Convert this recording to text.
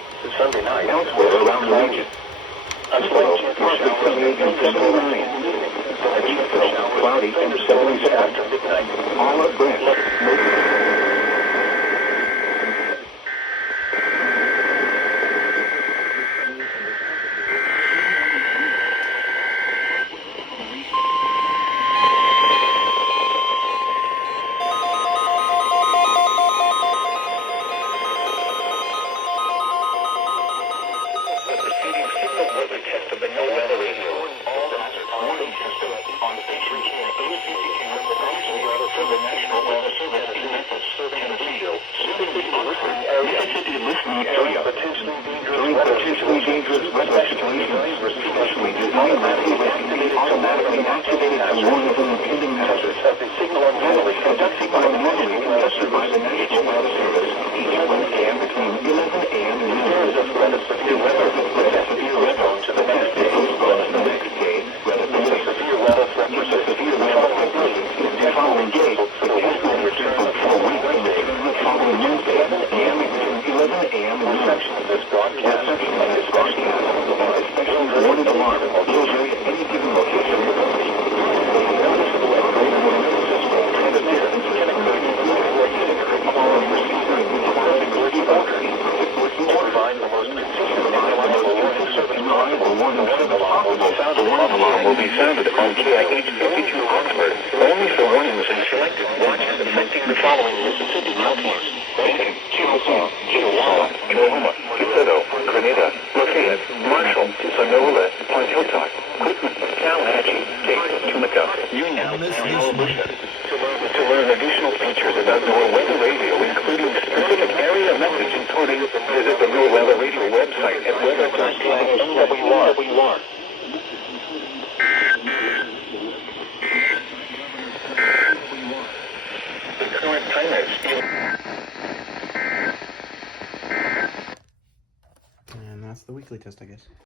Saturday to Sunday night. Elsewhere around the region. A slight chance of showers and 79. A deep shower, cloudy and 77 after midnight. Olive branch. Potentially dangerous weather situations, especially designed automatically activated to warn of an impending hazard. The signal manually conducted by the National Weather Service each Wednesday between 11 a.m. and noon. There is a threat of severe weather. Severe weather to the next day. Weather severe weather threat persistent. The following day, the cast will return for 4 weeks and return the following Wednesday, 11 a.m. between 11 a.m. and noon. Reception of this broadcast special warning alarm will vary at any given location. The warning alarm will be sounded on KIH 52 Oxford. Only for warnings and selected watches affecting the following Mississippi counties: Lincoln, Chickasaw, Oklahoma, Kizito, Grenada, Lafayette, Marshall, Sonoma, Pontotoc, Quitman, Tallahatchie, Tate, Tunica, Union, and Volusia. To learn additional features about NOAA Weather Radio, including specific area message encoding, visit the NOAA Weather Radio website at weather.nwr. The current timer is... And that's the weekly test, I guess.